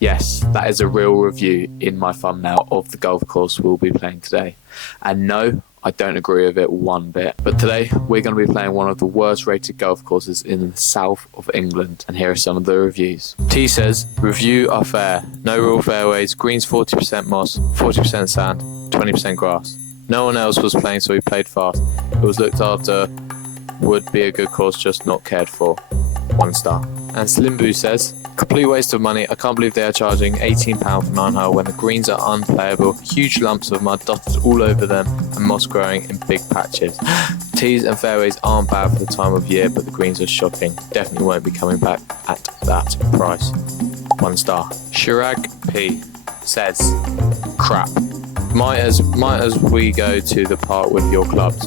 Yes, that is a real review in my thumbnail of the golf course we'll be playing today. And no, I don't agree with it one bit. But today, we're going to be playing one of the worst rated golf courses in the south of England. And here are some of the reviews. T says, review are fair. No rule fairways, greens 40% moss, 40% sand, 20% grass. No one else was playing, so we played fast. It was looked after, would be a good course, just not cared for. 1 star. And Slimbu says, complete waste of money. I can't believe they are charging £18 for 9 hole when the greens are unplayable, huge lumps of mud dotted all over them, and moss growing in big patches. Tees and fairways aren't bad for the time of year, but the greens are shocking. Definitely won't be coming back at that price. 1 star. Shirag P says, crap. Might as we go to the park with your clubs. ...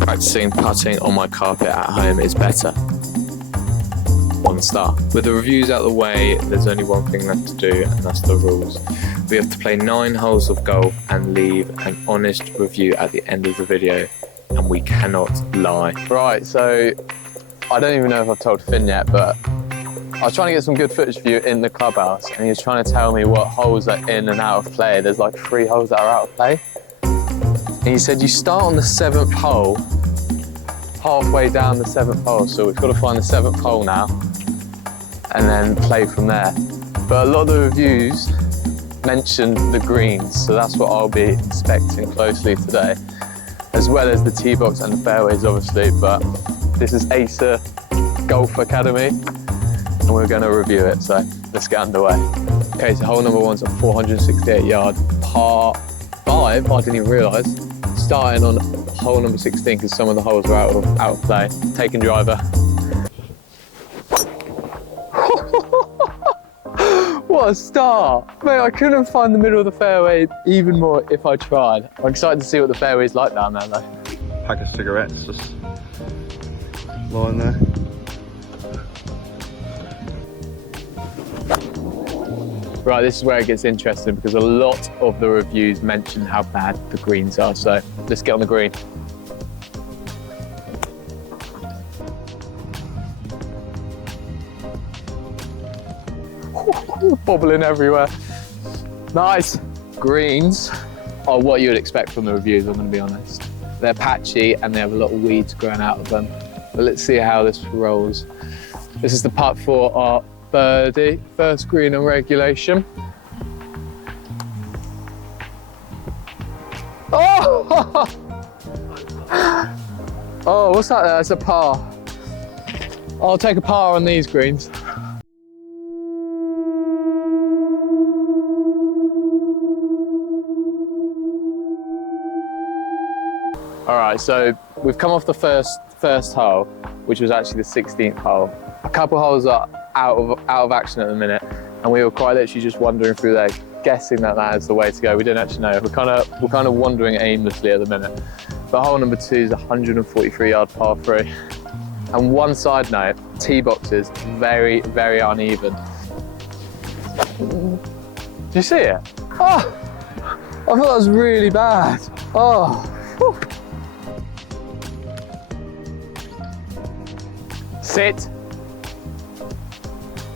Practicing putting on my carpet at home is better. 1 star. With the reviews out of the way, there's only one thing left to do, and that's the rules. We have to play 9 holes of golf and leave an honest review at the end of the video, and we cannot lie. Right, so I don't even know if I've told Finn yet, but I was trying to get some good footage of you in the clubhouse, and he was trying to tell me what holes are in and out of play. There's like 3 holes that are out of play. And he said you start on the 7th hole, halfway down the 7th hole, so we've got to find the 7th hole now and then play from there. But a lot of the reviews mention the greens, so that's what I'll be inspecting closely today, as well as the tee box and the fairways obviously. But this is Acer Golf Academy and we're going to review it, so let's get underway. Okay, so hole number 1's a 468 yard par 5, I didn't even realise. Starting on hole number 16 because some of the holes are out of play. Taking driver. What a start! Mate, I couldn't find the middle of the fairway even more if I tried. I'm excited to see what the fairway's like down there though. Pack of cigarettes just lying there. Right, this is where it gets interesting because a lot of the reviews mention how bad the greens are, so let's get on the green. Bobbling everywhere. Nice. Greens are what you would expect from the reviews, I'm going to be honest. They're patchy and they have a lot of weeds growing out of them. But let's see how this rolls. This is the putt for our birdie, first green on regulation. Oh! Oh, what's that there? It's a par. I'll take a par on these greens. All right, so we've come off the first hole, which was actually the 16th hole. A couple holes are out of action at the minute, and we were quite literally just wandering through there, guessing that is the way to go. We didn't actually know. We're kind of wandering aimlessly at the minute. But hole number 2 is a 143 yard par 3. And one side note, tee boxes very, very uneven. Do you see it? Oh, I thought that was really bad. Oh. Whew. Sit.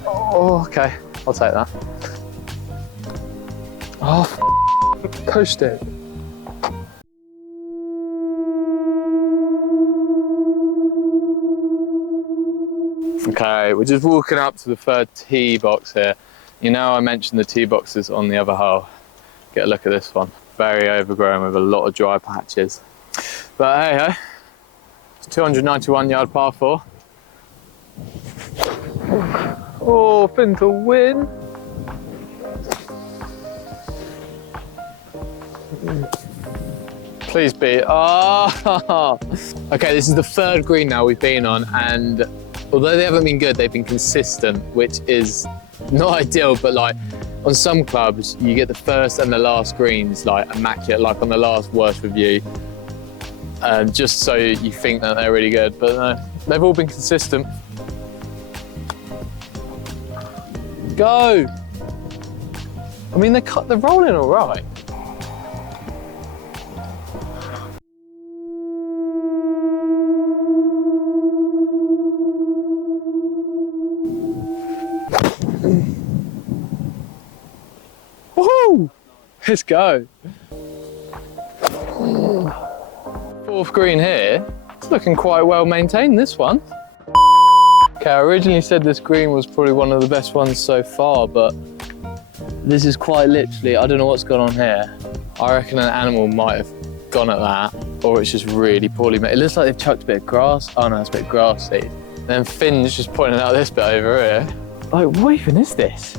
Oh, okay, I'll take that. Oh, pushed it. Okay, we're just walking up to the 3rd tee box here. You know I mentioned the tee boxes on the other hole. Get a look at this one. Very overgrown with a lot of dry patches. But hey, it's 291 yard par 4. Oh, Finn to win. Please be. Oh. Okay, this is the 3rd green now we've been on, and although they haven't been good, they've been consistent, which is not ideal, but like on some clubs, you get the first and the last greens like immaculate, like on the last worst review, just so you think that they're really good, but no, they've all been consistent. Go! I mean, they're rolling all right. Let's go. Fourth green here. It's looking quite well maintained, this one. Okay, I originally said this green was probably one of the best ones so far, but this is quite literally, I don't know what's gone on here. I reckon an animal might have gone at that, or it's just really poorly made. It looks like they've chucked a bit of grass. Oh no, it's a bit grassy. Then Finn's just pointing out this bit over here. Like, what even is this?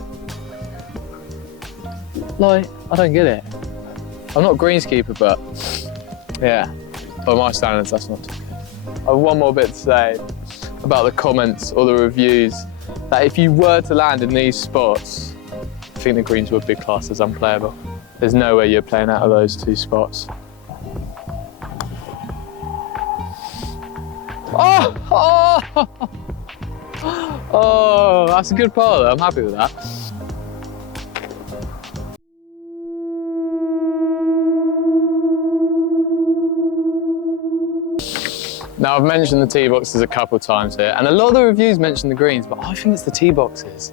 Like, I don't get it. I'm not a greenskeeper, but yeah, by my standards, that's not too good. I have one more bit to say about the comments or the reviews, that if you were to land in these spots, I think the greens would be classed as unplayable. There's no way you're playing out of those two spots. Oh! Oh! Oh, that's a good par though. I'm happy with that. Now, I've mentioned the tee boxes a couple times here, and a lot of the reviews mention the greens, but I think it's the tee boxes.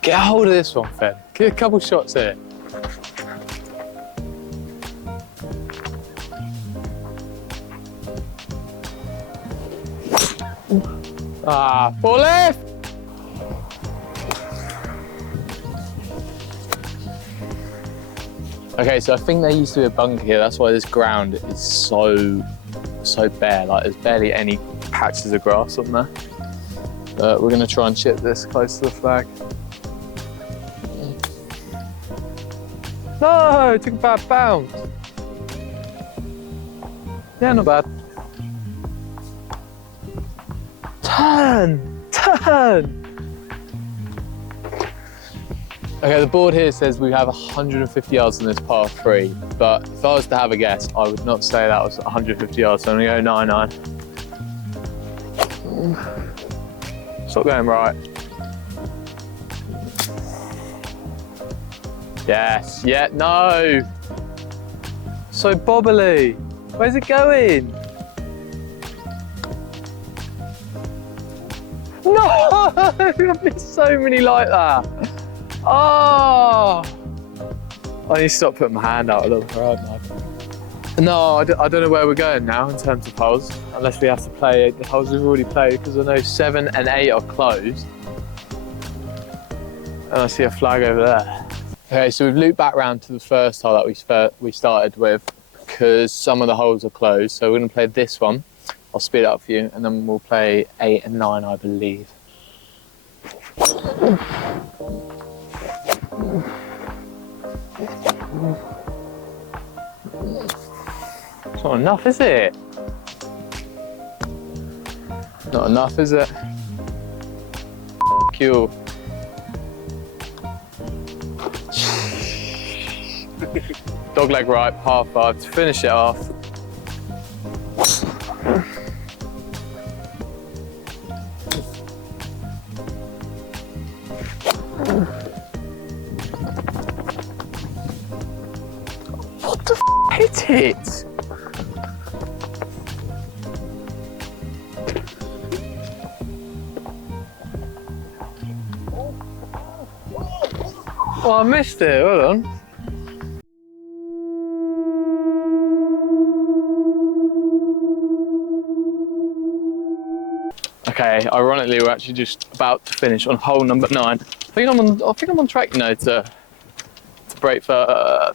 Get a hold of this one, Finn. Get a couple shots here. Ah, four left! Okay, so I think there used to be a bunker here. That's why this ground is so bare. Like, there's barely any patches of grass on there. But we're gonna try and chip this close to the flag. No, it took a bad bounce. Yeah, not bad. Turn! Okay, the board here says we have 150 yards on this par 3, but if I was to have a guess, I would not say that was 150 yards, so I'm gonna go 9-9. It's not going right. Yes, yeah, no! So bobbly. Where's it going? No! I've missed so many like that. Oh! I need to stop putting my hand out a little hard now. No, I don't know where we're going now in terms of holes, unless we have to play the holes we've already played, because I know 7 and 8 are closed. And I see a flag over there. Okay, so we've looped back round to the first hole that we started with, because some of the holes are closed. So we're going to play this one. I'll speed it up for you, and then we'll play 8 and 9, I believe. It's not enough, is it? Not enough, is it? F*** you. Dogleg right, par 5 to finish it off. What the f*** hit it? Oh, I missed it, hold on. Okay, ironically, we're actually just about to finish on hole number 9. I think I'm on track, you know, to break for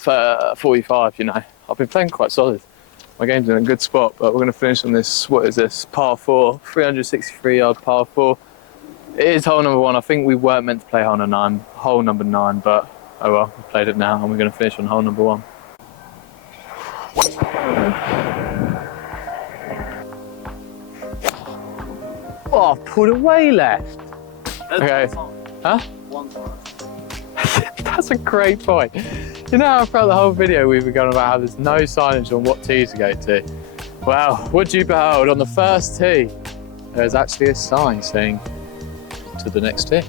45. You know, I've been playing quite solid. My game's in a good spot, but we're going to finish on this. What is this? Par 4, 363-yard par 4. It is hole number 1. I think we weren't meant to play hole number 9, but oh well, we played it now, and we're going to finish on hole number 1. Oh, I've pulled it way left. Okay. Huh? That's a great point. You know how throughout the whole video we were going about how there's no signage on what tee to go to? Well, would you behold, on the first tee, there's actually a sign saying, to the next tee.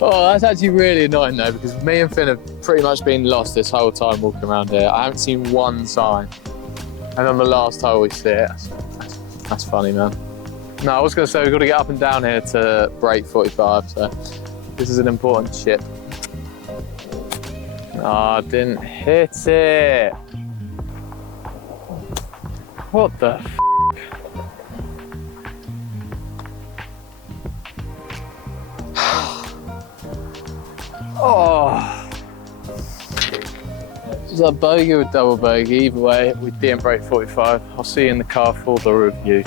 Oh, that's actually really annoying though, because me and Finn have pretty much been lost this whole time walking around here. I haven't seen one sign. And on the last hole we see it. That's funny, man. No, I was going to say we've got to get up and down here to break 45, so this is an important chip. Oh, didn't hit it. What the f? Oh. It was a bogey or double bogey. Either way, we didn't break 45. I'll see you in the car for the review.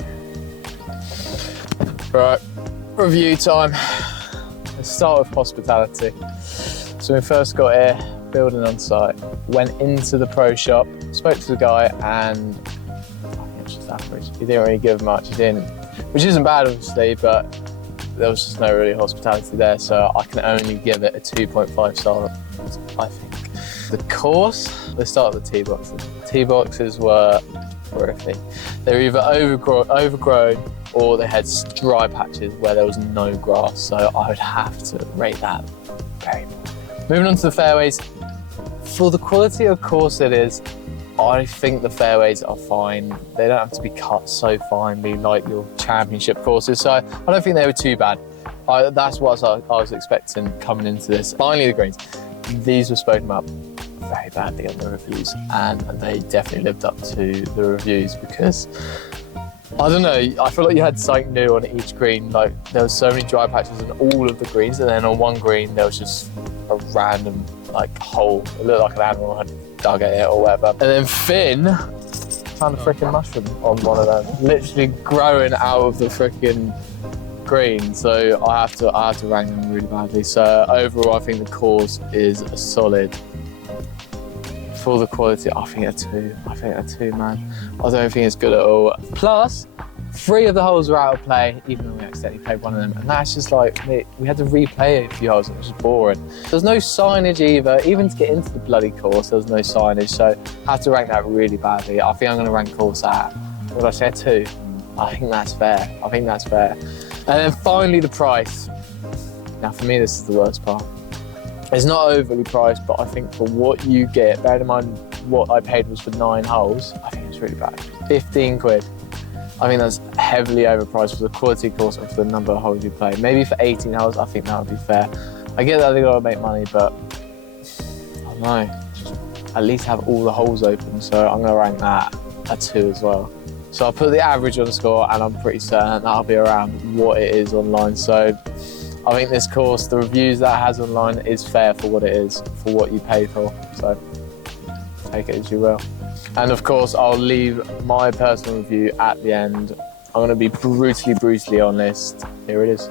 Right, review time. Let's start with hospitality. So when we first got here, building on site, went into the pro shop, spoke to the guy, and I think it was just average. He didn't really give much. He didn't, which isn't bad, obviously, but there was just no really hospitality there. So I can only give it a 2.5 star, I think. The course, let's start with the tee boxes. Tee boxes were horrific. They were either overgrown or they had dry patches where there was no grass. So I would have to rate that very poor. Moving on to the fairways. For the quality of course it is, I think the fairways are fine. They don't have to be cut so finely like your championship courses. So I don't think they were too bad. That's what I was expecting coming into this. Finally, the greens. These were spoken about very badly on the reviews, and they definitely lived up to the reviews because, I don't know, I feel like you had something new on each green. Like there was so many dry patches on all of the greens, and then on one green there was just a random like hole. It looked like an animal had dug at it or whatever. And then Finn found a freaking mushroom on one of them, literally growing out of the freaking green. So I have to rank them really badly. So overall, I think the course is a solid. For the quality, I think a 2. I think a 2, man. I don't think it's good at all. Plus, 3 of the holes were out of play, even though we accidentally played one of them. And that's just like, we had to replay a few holes, it was just boring. There was no signage either. Even to get into the bloody course, there was no signage. So I have to rank that really badly. I think I'm going to rank course at, what did I say, a 2? I think that's fair. I think that's fair. And then finally, the price. Now, for me, this is the worst part. It's not overly priced, but I think for what you get, bear in mind what I paid was for 9 holes, I think it's really bad. 15 quid. I think that's heavily overpriced for the quality course and for the number of holes you play. Maybe for 18 holes, I think that would be fair. I get that they gotta make money, but I don't know, just at least have all the holes open. So I'm gonna rank that a 2 as well. So I'll put the average on the score, and I'm pretty certain that'll be around what it is online. So I think this course, the reviews that it has online is fair for what it is, for what you pay for. So take it as you will. And of course, I'll leave my personal review at the end. I'm going to be brutally honest. Here it is.